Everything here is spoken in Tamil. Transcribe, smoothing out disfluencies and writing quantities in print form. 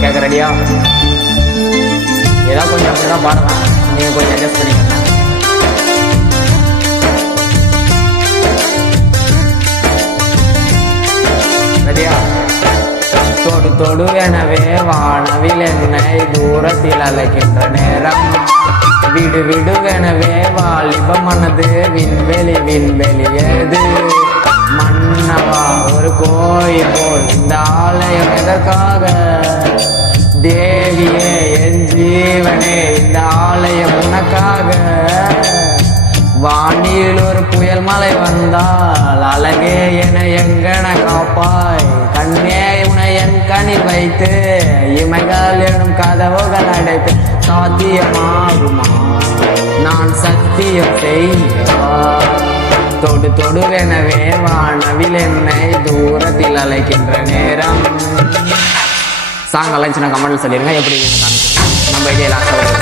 சாங் கேட்க ரெடியா? ஏதாவது கொஞ்சம் அப்படிதான் பாடலாம், நீங்கள் கொஞ்சம் அட்ஜஸ்ட் பண்ணிக்கோங்க. ரெடியா? தொடு தொடு எனவே வானவில் என்னை தூரத்தில் அழைக்கின்ற நேரம், விடு விடுவெனவே வாலிப மனது விண்வெளி விண்வெளியது. மன்னவா ஒரு கோயில் போல் இந்த ஆலயம் எதற்காக? தேவியே என் ஜீவனே இந்த ஆலயம் உனக்காக. வானில் ஒரு புயல் மழை வந்தால் அழகே என எங்கன காப்பாய். கண்ணே உனை என் கண்ணில் வைத்து இமைகள் எனும் கதவுகள் அடைத்து சாத்தியமாகுமா நான் சத்தியம் செய்யவா? தொடு தொடுவெனவே வானவில் என்னை தூரத்தில் அழைக்கின்ற நேரம். சாங் அழைச்சுனா கமெண்ட்ல சொல்லிடுங்க எப்படி நம்ம ஐடியா லாஸ்ட்